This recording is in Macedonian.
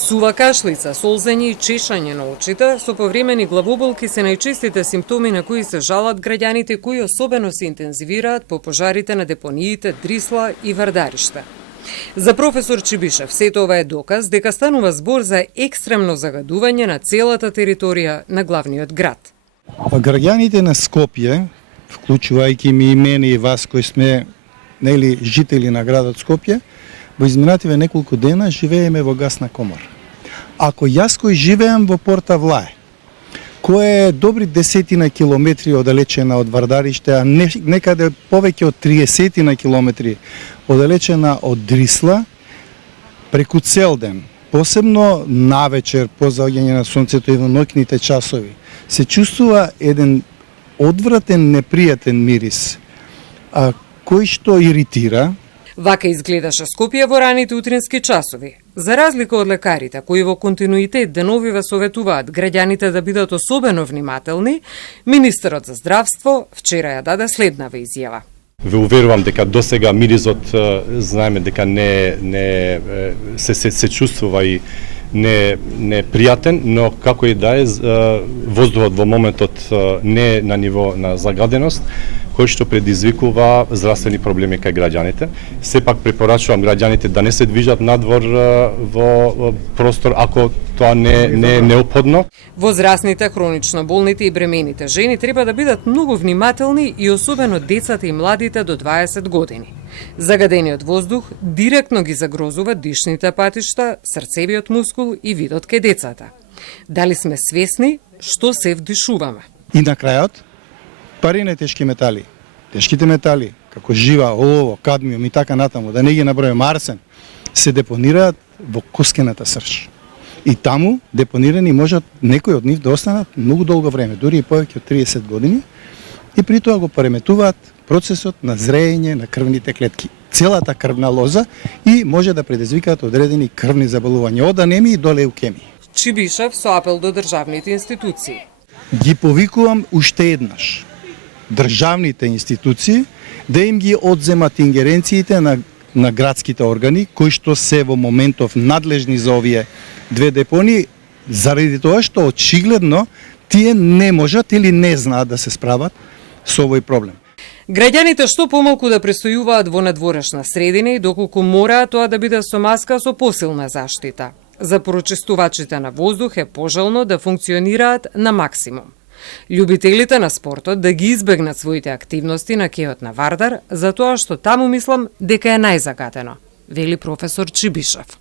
Сува кашлица, солзење и чешање на очите со повремени главоболки се најчестите симптоми на кои се жалат граѓаните кои особено се интензивираат по пожарите на депониите Дрисла и Вардариште. За професор Чибишев, сето ова е доказ дека станува збор за екстремно загадување на целата територија на главниот град. Граѓаните на Скопје, вклучувајќи ми и мене и вас кои сме жители на градот Скопје, во изминативе неколку дена живееме во гасна комора. Ако јас кој живеам во Порта Влае, која е добри 10 километри оддалечена од Вардариште, а некаде повеќе од 30 километри оддалечена од Дрисла, преку цел ден, посебно навечер по заоѓање на сонцето и во ноќните часови, се чувствува еден одвратен, непријатен мирис, кој што иритира. Вака изгледаше Скопје во раните утрински часови. За разлика од лекарите, кои во континуитет деновиве советуваат граѓаните да бидат особено внимателни, министерот за здравство вчера ја даде следнава изјава. Ве уверувам дека досега миризот знаеме дека се чувствува и не пријатен, но како и да е, воздухот во моментот не е на ниво на загаденост, кој што предизвикува здравствени проблеми кај граѓаните. Сепак препорачувам граѓаните да не се движат надвор во простор ако тоа не е неопходно. Возрастните, хронично болните и бремените жени треба да бидат многу внимателни и особено децата и младите до 20 години. Загадениот воздух директно ги загрозува дишните патишта, срцевиот мускул и видот кај децата. Дали сме свесни што се вдишуваме? И на крајот, пари на тешки метали. Тешките метали, како жива, олово, кадмиум и така натаму, да не ги набројам, арсен, се депонираат во коскената срж. И таму депонирани можат некои од нив да останат многу долго време, дури и повеќе од 30 години, и при тоа го пореметуваат процесот на зреење на крвните клетки, целата крвна лоза, и може да предизвикаат одредени крвни заболувања, од анемии до леукемии. Чибишев со апел до државните институции. Ги повикувам уште еднаш државните институции да им ги одземат ингеренциите на градските органи, кои што се во моментов надлежни за овие две депонии, заради тоа што очигледно тие не можат или не знаат да се справат со овој проблем. Граѓаните што помалку да престојуваат во надворешна средина и доколку мораат тоа да биде со маска со посилна заштита. За прочистувачите на воздух е пожелно да функционираат на максимум. Љубителите на спортот да ги избегнат своите активности на кејот на Вардар, затоа што таму мислам дека е најзагатено, вели професор Чибишев.